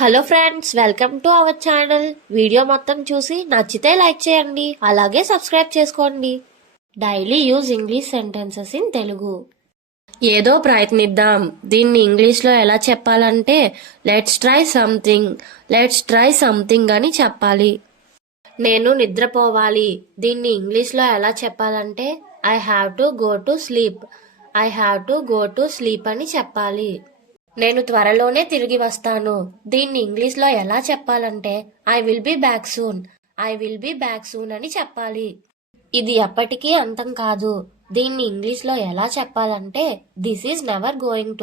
Hello friends, welcome to our channel. Video మొత్తం చూసి నచ్చితే లైక్ చేయండి, అలాగే సబ్స్క్రైబ్ చేసుకోండి. Daily use English sentences in Telugu. ఏదో ప్రయత్నిద్దాం. దీన్ని ఇంగ్లీష్లో ఎలా చెప్పాలంటే లెట్స్ ట్రై సంథింగ్ అని చెప్పాలి. నేను నిద్రపోవాలి. దీన్ని ఇంగ్లీష్లో ఎలా చెప్పాలంటే I have to go to sleep అని చెప్పాలి. నేను త్వరలోనే తిరిగి వస్తాను. దీన్ని ఇంగ్లీష్లో ఎలా చెప్పాలంటే I will be back soon అని చెప్పాలి. ఇది ఎప్పటికీ అంతం కాదు. దీన్ని ఇంగ్లీష్లో ఎలా చెప్పాలంటే this is never going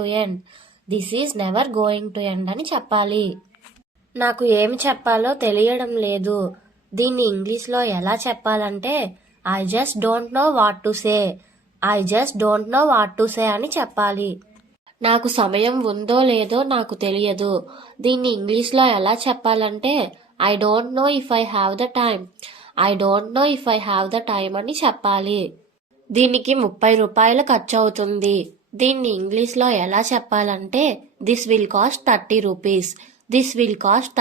to end అని చెప్పాలి. నాకు ఏమి చెప్పాలో తెలియడం లేదు. దీన్ని ఇంగ్లీష్లో ఎలా చెప్పాలంటే I just don't know what to say అని చెప్పాలి. నాకు సమయం ఉందో లేదో నాకు తెలియదు. దీన్ని ఇంగ్లీష్లో ఎలా చెప్పాలంటే I don't know if I have the time అని చెప్పాలి. దీనికి 30 రూపాయలు ఖర్చు అవుతుంది. దీన్ని ఇంగ్లీష్లో ఎలా చెప్పాలంటే దిస్ విల్ కాస్ట్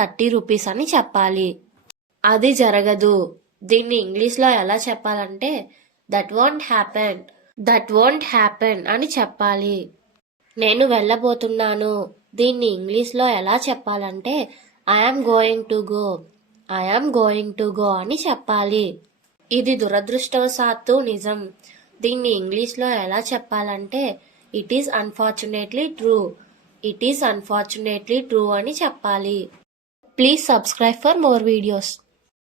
30 రూపీస్ అని చెప్పాలి. అది జరగదు. దీన్ని ఇంగ్లీష్లో ఎలా చెప్పాలంటే దట్ వోంట్ హ్యాపెన్ అని చెప్పాలి. నేను వెళ్ళబోతున్నాను. దీన్ని ఇంగ్లీష్లో ఎలా చెప్పాలంటే ఐఎమ్ గోయింగ్ టు గో అని చెప్పాలి. ఇది దురదృష్టవశాత్తు నిజం. దీన్ని ఇంగ్లీష్లో ఎలా చెప్పాలంటే ఇట్ ఈస్ అన్ఫార్చునేట్లీ ట్రూ అని చెప్పాలి. Please subscribe for more videos.